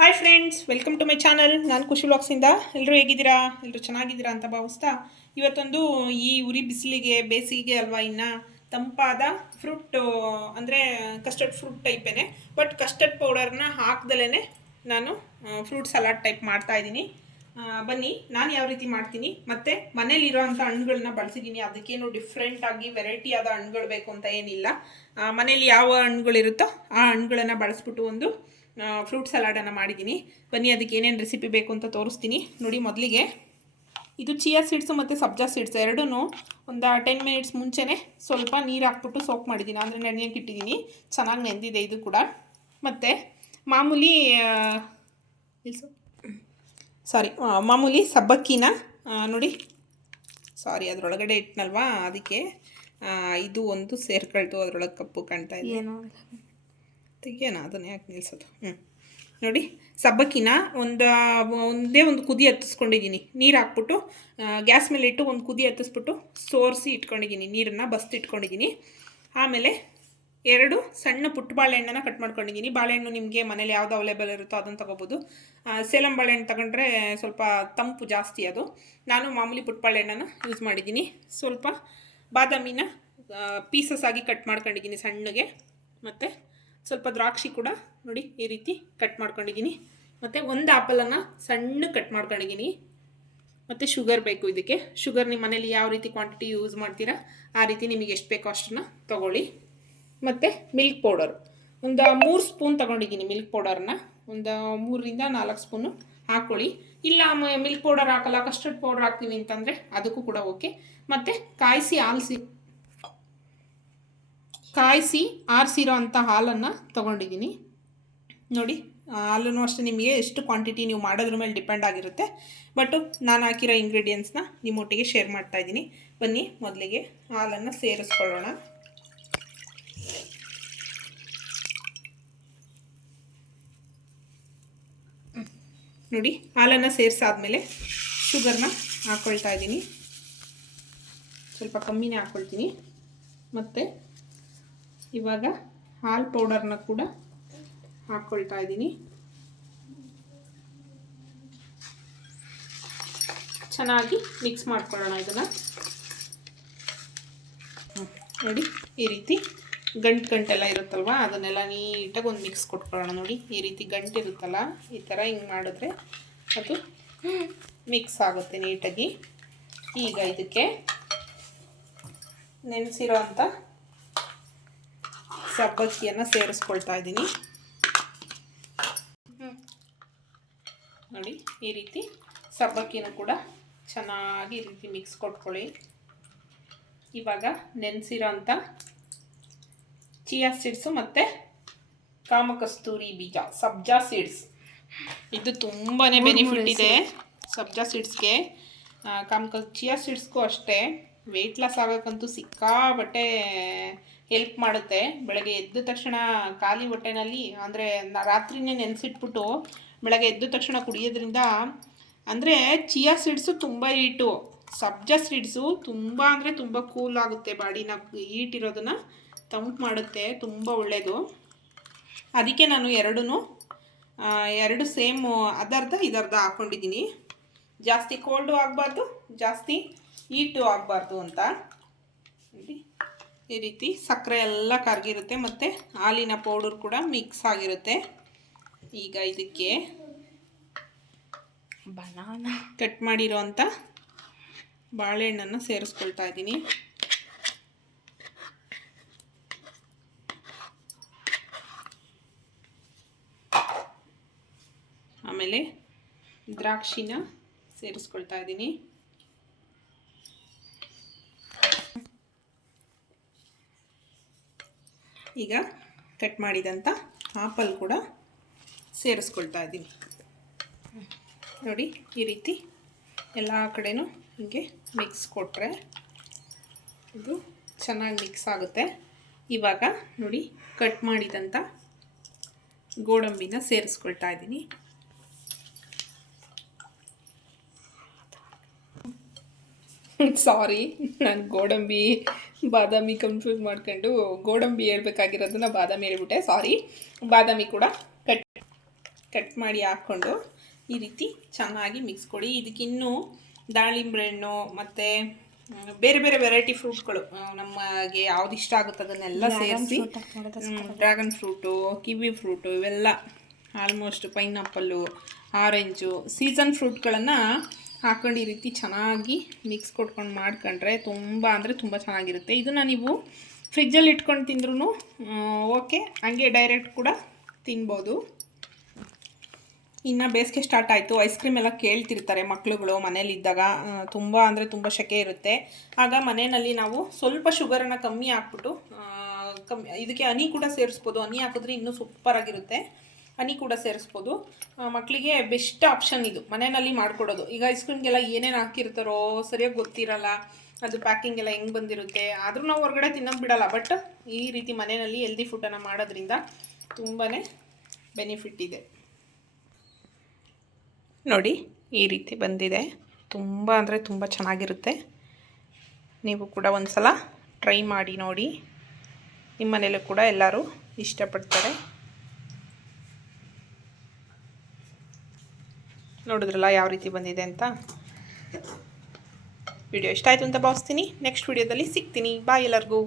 Hi friends, welcome to my channel. ನಾನು ಖುಷಿ ವ್ಲಾಗ್ಸಿಂದ. ಎಲ್ಲರೂ ಹೇಗಿದ್ದೀರಾ? ಎಲ್ಲರೂ ಚೆನ್ನಾಗಿದ್ದೀರಾ ಅಂತ ಭಾವಿಸ್ತಾ ಇವತ್ತೊಂದು ಈ ಉರಿ ಬಿಸಿಲಿಗೆ ಬೇಸಿಗೆ ಅಲ್ವಾ, ಇನ್ನು ತಂಪಾದ ಫ್ರೂಟ್ ಅಂದರೆ ಕಸ್ಟರ್ಡ್ ಫ್ರೂಟ್ ಟೈಪೇನೆ, ಬಟ್ ಕಸ್ಟರ್ಡ್ ಪೌಡರ್ನ ಹಾಕ್ದಲೇ ನಾನು ಫ್ರೂಟ್ ಸಲಾಡ್ ಟೈಪ್ ಮಾಡ್ತಾಯಿದ್ದೀನಿ. ಬನ್ನಿ ನಾನು ಯಾವ ರೀತಿ ಮಾಡ್ತೀನಿ, ಮತ್ತು ಮನೇಲಿರೋವಂಥ ಹಣ್ಣುಗಳನ್ನ ಬಳಸಿದ್ದೀನಿ. ಅದಕ್ಕೇನು ಡಿಫ್ರೆಂಟಾಗಿ ವೆರೈಟಿ ಆದ ಹಣ್ಣುಗಳು ಬೇಕು ಅಂತ ಏನಿಲ್ಲ. ಮನೇಲಿ ಯಾವ ಹಣ್ಣುಗಳಿರುತ್ತೋ ಆ ಹಣ್ಣುಗಳನ್ನು ಬಳಸ್ಬಿಟ್ಟು ಒಂದು ಫ್ರೂಟ್ ಸಲಾಡನ್ನು ಮಾಡಿದ್ದೀನಿ. ಬನ್ನಿ ಅದಕ್ಕೆ ಏನೇನು ರೆಸಿಪಿ ಬೇಕು ಅಂತ ತೋರಿಸ್ತೀನಿ. ನೋಡಿ, ಮೊದಲಿಗೆ ಇದು ಚಿಯಾ ಸೀಡ್ಸು ಮತ್ತು ಸಬ್ಜಾ ಸೀಡ್ಸ್ ಎರಡೂ ಒಂದು 10 ಮಿನಿಟ್ಸ್ ಮುಂಚೆನೇ ಸ್ವಲ್ಪ ನೀರು ಹಾಕ್ಬಿಟ್ಟು ಸೋಕ್ ಮಾಡಿದ್ದೀನಿ, ಅಂದರೆ ನೆನೆಯೋಕೆ ಇಟ್ಟಿದ್ದೀನಿ. ಚೆನ್ನಾಗಿ ನೆಂದಿದೆ ಇದು ಕೂಡ. ಮತ್ತು ಮಾಮೂಲಿ ಮಾಮೂಲಿ ಸಬ್ಬಕ್ಕಿನ ನೋಡಿ, ಅದರೊಳಗಡೆ ಇಟ್ಟನಲ್ವಾ, ಅದಕ್ಕೆ ಇದು ಒಂದು ಸೇರ್ಕೊಳ್ತು, ಅದರೊಳಗೆ ಕಪ್ಪು ಕಾಣ್ತಾ ಇದೆ. ತೆಗಿಯೋಣ, ಅದನ್ನು ಯಾಕೆ ನಿಲ್ಲಿಸೋದು. ನೋಡಿ, ಸಬ್ಬಕ್ಕಿನ ಒಂದೇ ಒಂದು ಕುದಿ ಹತ್ತಿಸ್ಕೊಂಡಿದ್ದೀನಿ. ನೀರು ಹಾಕ್ಬಿಟ್ಟು ಗ್ಯಾಸ್ ಮೇಲೆ ಇಟ್ಟು ಒಂದು ಕುದಿ ಹತ್ತಿಸ್ಬಿಟ್ಟು ಸೋರಿಸಿ ಇಟ್ಕೊಂಡಿದ್ದೀನಿ, ನೀರನ್ನು ಇಟ್ಕೊಂಡಿದ್ದೀನಿ. ಆಮೇಲೆ 2 ಸಣ್ಣ ಪುಟ್ಟ ಬಾಳೆಹಣ್ಣನ್ನು ಕಟ್ ಮಾಡ್ಕೊಂಡಿದ್ದೀನಿ. ಬಾಳೆಹಣ್ಣು ನಿಮಗೆ ಮನೇಲಿ ಯಾವುದು ಅವೈಲೇಬಲ್ ಇರುತ್ತೋ ಅದನ್ನು ತೊಗೋಬೋದು. ಸೇಲಂ ಬಾಳೆಹಣ್ಣು ತಗೊಂಡ್ರೆ ಸ್ವಲ್ಪ ತಂಪು ಜಾಸ್ತಿ ಅದು. ನಾನು ಮಾಮೂಲಿ ಪುಟ್ಟ ಬಾಳೆಹಣ್ಣನ್ನು ಯೂಸ್ ಮಾಡಿದ್ದೀನಿ. ಸ್ವಲ್ಪ ಬಾದಾಮಿನ ಪೀಸಸ್ ಆಗಿ ಕಟ್ ಮಾಡ್ಕೊಂಡಿದ್ದೀನಿ ಸಣ್ಣಗೆ. ಮತ್ತು ಸ್ವಲ್ಪ ದ್ರಾಕ್ಷಿ ಕೂಡ ನೋಡಿ ಈ ರೀತಿ ಕಟ್ ಮಾಡ್ಕೊಂಡಿದ್ದೀನಿ. ಮತ್ತು ಒಂದು ಆ್ಯಪಲನ್ನು ಸಣ್ಣ ಕಟ್ ಮಾಡ್ಕೊಂಡಿದ್ದೀನಿ. ಮತ್ತು ಶುಗರ್ ಬೇಕು ಇದಕ್ಕೆ. ಶುಗರ್ ನಿಮ್ಮ ಮನೇಲಿ ಯಾವ ರೀತಿ ಕ್ವಾಂಟಿಟಿ ಯೂಸ್ ಮಾಡ್ತೀರಾ ಆ ರೀತಿ ನಿಮಗೆ ಎಷ್ಟು ಬೇಕೋ ಅಷ್ಟನ್ನು ತೊಗೊಳ್ಳಿ. ಮತ್ತು ಮಿಲ್ಕ್ ಪೌಡರ್ ಒಂದು 3 ಸ್ಪೂನ್ ತೊಗೊಂಡಿದ್ದೀನಿ. ಮಿಲ್ಕ್ ಪೌಡರ್ನ ಒಂದು 3ರಿಂದ 4 ಸ್ಪೂನು ಹಾಕ್ಕೊಳ್ಳಿ. ಇಲ್ಲ ಮಿಲ್ಕ್ ಪೌಡರ್ ಹಾಕಲ್ಲ, ಕಸ್ಟರ್ಡ್ ಪೌಡರ್ ಹಾಕ್ತೀವಿ ಅಂತಂದರೆ ಅದಕ್ಕೂ ಕೂಡ ಓಕೆ. ಮತ್ತು ಕಾಯಿಸಿ ಆರಿಸಿರೋ ಅಂಥ ಹಾಲನ್ನು ತೊಗೊಂಡಿದ್ದೀನಿ. ನೋಡಿ, ಹಾಲನ್ನು ಅಷ್ಟೇ ನಿಮಗೆ ಎಷ್ಟು ಕ್ವಾಂಟಿಟಿ ನೀವು ಮಾಡೋದ್ರ ಮೇಲೆ ಡಿಪೆಂಡ್ ಆಗಿರುತ್ತೆ. ಬಟ್ಟು ನಾನು ಹಾಕಿರೋ ಇಂಗ್ರೀಡಿಯೆಂಟ್ಸ್ನ ನಿಮ್ಮೊಟ್ಟಿಗೆ ಶೇರ್ ಮಾಡ್ತಾಯಿದ್ದೀನಿ. ಬನ್ನಿ ಮೊದಲಿಗೆ ಹಾಲನ್ನು ಸೇರಿಸ್ಕೊಳ್ಳೋಣ. ನೋಡಿ, ಹಾಲನ್ನು ಸೇರಿಸಾದ್ಮೇಲೆ ಶುಗರ್ನ ಹಾಕ್ಕೊಳ್ತಾ ಇದ್ದೀನಿ. ಸ್ವಲ್ಪ ಕಮ್ಮಿನೇ ಹಾಕ್ಕೊಳ್ತೀನಿ. ಮತ್ತು ಇವಾಗ ಹಾಲು ಪೌಡರ್ನ ಕೂಡ ಹಾಕ್ಕೊಳ್ತಾ ಇದ್ದೀನಿ. ಚೆನ್ನಾಗಿ ಮಿಕ್ಸ್ ಮಾಡ್ಕೊಳ್ಳೋಣ ಇದನ್ನು. ನೋಡಿ, ಈ ರೀತಿ ಗಂಟೆಲ್ಲ ಇರುತ್ತಲ್ವ, ಅದನ್ನೆಲ್ಲ ನೀಟಾಗಿ ಒಂದು ಮಿಕ್ಸ್ ಕೊಟ್ಕೊಳ್ಳೋಣ. ನೋಡಿ, ಈ ರೀತಿ ಗಂಟು ಇರುತ್ತಲ್ಲ, ಈ ಥರ ಹಿಂಗೆ ಮಾಡಿದ್ರೆ ಅದು ಮಿಕ್ಸ್ ಆಗುತ್ತೆ ನೀಟಾಗಿ. ಈಗ ಇದಕ್ಕೆ ನೆನೆಸಿರೋ ಅಂಥ ಸಬ್ಬಕ್ಕಿಯನ್ನು ಸೇರಿಸ್ಕೊಳ್ತಾ ಇದ್ದೀನಿ. ನೋಡಿ, ಈ ರೀತಿ ಸಬ್ಬಕ್ಕಿನ ಕೂಡ ಚೆನ್ನಾಗಿ ಈ ರೀತಿ ಮಿಕ್ಸ್ ಕೊಟ್ಕೊಳ್ಳಿ. ಇವಾಗ ನೆನೆಸಿರೋ ಅಂಥ ಚಿಯಾ ಸೀಡ್ಸು ಮತ್ತು ಕಾಮಕಸ್ತೂರಿ ಬೀಜ ಸಬ್ಜಾ ಸೀಡ್ಸ್, ಇದು ತುಂಬಾ ಬೆನಿಫಿಟ್ ಇದೆ ಸಬ್ಜಾ ಸೀಡ್ಸ್ಗೆ. ಚಿಯಾ ಸೀಡ್ಸ್ಗೂ ಅಷ್ಟೇ ವೆಯ್ಟ್ ಲಾಸ್ ಆಗೋಕ್ಕಂತೂ ಸಿಕ್ಕಾಬಟ್ಟೆ ಹೆಲ್ಪ್ ಮಾಡುತ್ತೆ. ಬೆಳಗ್ಗೆ ಎದ್ದ ತಕ್ಷಣ ಖಾಲಿ ಹೊಟ್ಟೆನಲ್ಲಿ, ಅಂದರೆ ರಾತ್ರಿನೇ ನೆನೆಸಿಟ್ಬಿಟ್ಟು ಬೆಳಗ್ಗೆ ಎದ್ದ ತಕ್ಷಣ ಕುಡಿಯೋದ್ರಿಂದ, ಅಂದರೆ ಚಿಯಾ ಸೀಡ್ಸು ತುಂಬ ಹೀಟು, ಸಬ್ಜಾ ಸೀಡ್ಸು ತುಂಬ ಅಂದರೆ ತುಂಬ ಕೂಲ್ ಆಗುತ್ತೆ ಬಾಡಿನ, ಹೀಟ್ ಇರೋದನ್ನು ತಂಪು ಮಾಡುತ್ತೆ, ತುಂಬ ಒಳ್ಳೆಯದು. ಅದಕ್ಕೆ ನಾನು ಎರಡು ಸೇಮ್ ಅದರ್ಧ ಇದರ್ಧ ಹಾಕ್ಕೊಂಡಿದ್ದೀನಿ. ಜಾಸ್ತಿ ಕೋಲ್ಡು ಆಗಬಾರ್ದು, ಜಾಸ್ತಿ ಹೀಟು ಆಗಬಾರ್ದು ಅಂತ. ಈ ರೀತಿ ಸಕ್ಕರೆ ಎಲ್ಲ ಕರಗಿರುತ್ತೆ ಮತ್ತು ಹಾಲಿನ ಪೌಡರ್ ಕೂಡ ಮಿಕ್ಸ್ ಆಗಿರುತ್ತೆ. ಈಗ ಇದಕ್ಕೆ ಕಟ್ ಮಾಡಿರೋ ಅಂಥ ಬಾಳೆಹಣ್ಣನ್ನು ಸೇರಿಸ್ಕೊಳ್ತಾ ಇದ್ದೀನಿ. ಆಮೇಲೆ ದ್ರಾಕ್ಷಿನ ಸೇರಿಸ್ಕೊಳ್ತಾ ಇದ್ದೀನಿ. ಈಗ ಕಟ್ ಮಾಡಿದಂಥ ಆಪಲ್ ಕೂಡ ಸೇರಿಸ್ಕೊಳ್ತಾ ಇದ್ದೀನಿ. ನೋಡಿ, ಈ ರೀತಿ ಎಲ್ಲ ಕಡೆನೂ ಹೀಗೆ ಮಿಕ್ಸ್ ಕೊಟ್ಟರೆ ಇದು ಚೆನ್ನಾಗಿ ಮಿಕ್ಸ್ ಆಗುತ್ತೆ. ಇವಾಗ ನೋಡಿ, ಕಟ್ ಮಾಡಿದಂಥ ಗೋಡಂಬಿನ ಸೇರಿಸ್ಕೊಳ್ತಾ ಇದ್ದೀನಿ. ಸಾರಿ, ನಾನು ಗೋಡಂಬಿ ಬಾದಾಮಿ ಕನ್ಫ್ಯೂಸ್ ಮಾಡ್ಕೊಂಡು ಗೋಡಂಬಿ ಹೇಳ್ಬೇಕಾಗಿರೋದನ್ನ ಬಾದಾಮಿ ಹೇಳ್ಬಿಟ್ಟೆ. ಸಾರಿ. ಬಾದಾಮಿ ಕೂಡ ಕಟ್ ಮಾಡಿ ಹಾಕ್ಕೊಂಡು ಈ ರೀತಿ ಚೆನ್ನಾಗಿ ಮಿಕ್ಸ್ ಕೊಡಿ. ಇದಕ್ಕಿನ್ನೂ ದಾಳಿಂಬೆ ಹಣ್ಣು ಮತ್ತು ಬೇರೆ ಬೇರೆ ವೆರೈಟಿ ಫ್ರೂಟ್ಗಳು ನಮಗೆ ಯಾವ್ದು ಇಷ್ಟ ಆಗುತ್ತೆ ಅದನ್ನೆಲ್ಲ ಸೇರಿಸಿ, ಡ್ರ್ಯಾಗನ್ ಫ್ರೂಟು, ಕಿವಿ ಫ್ರೂಟು, ಇವೆಲ್ಲ ಆಲ್ಮೋಸ್ಟ್ ಪೈನಾಪಲ್ಲು, ಆರೆಂಜು, ಸೀಸನ್ ಫ್ರೂಟ್ಗಳನ್ನು ಹಾಕೊಂಡು ಈ ರೀತಿ ಚೆನ್ನಾಗಿ ಮಿಕ್ಸ್ ಕೊಟ್ಕೊಂಡು ಮಾಡ್ಕೊಂಡ್ರೆ ತುಂಬ ಅಂದರೆ ತುಂಬ ಚೆನ್ನಾಗಿರುತ್ತೆ. ಇದನ್ನು ನೀವು ಫ್ರಿಜ್ಜಲ್ಲಿ ಇಟ್ಕೊಂಡು ತಿಂದ್ರೂ ಓಕೆ, ಹಂಗೆ ಡೈರೆಕ್ಟ್ ಕೂಡ ತಿನ್ಬೋದು. ಇನ್ನು ಬೇಸಿಗೆ ಸ್ಟಾರ್ಟ್ ಆಯಿತು, ಐಸ್ ಕ್ರೀಮ್ ಎಲ್ಲ ಕೇಳ್ತಿರ್ತಾರೆ ಮಕ್ಳುಗಳು ಮನೇಲಿದ್ದಾಗ. ತುಂಬ ಅಂದರೆ ತುಂಬ ಸೆಕೆ ಇರುತ್ತೆ. ಆಗ ಮನೆಯಲ್ಲಿ ನಾವು ಸ್ವಲ್ಪ ಶುಗರನ್ನು ಕಮ್ಮಿ ಹಾಕ್ಬಿಟ್ಟು ಇದಕ್ಕೆ ಹನಿ ಕೂಡ ಸೇರಿಸ್ಬೋದು. ಹನಿ ಹಾಕಿದ್ರೆ ಇನ್ನೂ ಸೂಪರಾಗಿರುತ್ತೆ. ಹನಿ ಕೂಡ ಸೇರಿಸ್ಬೋದು. ಮಕ್ಕಳಿಗೆ ಬೆಸ್ಟ್ ಆಪ್ಷನ್ ಇದು ಮನೆಯಲ್ಲಿ ಮಾಡಿಕೊಡೋದು. ಈಗ ಐಸ್ ಕ್ರೀಮ್ಗೆಲ್ಲ ಏನೇನು ಹಾಕಿರ್ತಾರೋ ಸರಿಯಾಗಿ ಗೊತ್ತಿರಲ್ಲ, ಅದು ಪ್ಯಾಕಿಂಗ್ ಎಲ್ಲ ಹೆಂಗೆ ಬಂದಿರುತ್ತೆ. ಆದರೂ ನಾವು ಹೊರಗಡೆ ತಿನ್ನೋದು ಬಿಡಲ್ಲ. ಬಟ್ ಈ ರೀತಿ ಮನೆಯಲ್ಲಿ ಹೆಲ್ದಿ ಫುಡ್ಡನ್ನು ಮಾಡೋದ್ರಿಂದ ತುಂಬಾ ಬೆನಿಫಿಟ್ ಇದೆ. ನೋಡಿ ಈ ರೀತಿ ಬಂದಿದೆ. ತುಂಬ ಅಂದರೆ ತುಂಬ ಚೆನ್ನಾಗಿರುತ್ತೆ. ನೀವು ಕೂಡ ಒಂದು ಸಲ ಟ್ರೈ ಮಾಡಿ ನೋಡಿ. ನಿಮ್ಮ ಮನೇಲೂ ಕೂಡ ಎಲ್ಲರೂ ಇಷ್ಟಪಡ್ತಾರೆ. ನೋಡಿದ್ರಲ್ಲ ಯಾವ ರೀತಿ ಬಂದಿದೆ ಅಂತ. ವಿಡಿಯೋ ಇಷ್ಟ ಆಯಿತು ಅಂತ ಭಾವಿಸ್ತೀನಿ. ನೆಕ್ಸ್ಟ್ ವಿಡಿಯೋದಲ್ಲಿ ಸಿಗ್ತೀನಿ. ಬಾಯ್ ಎಲ್ಲರಿಗೂ.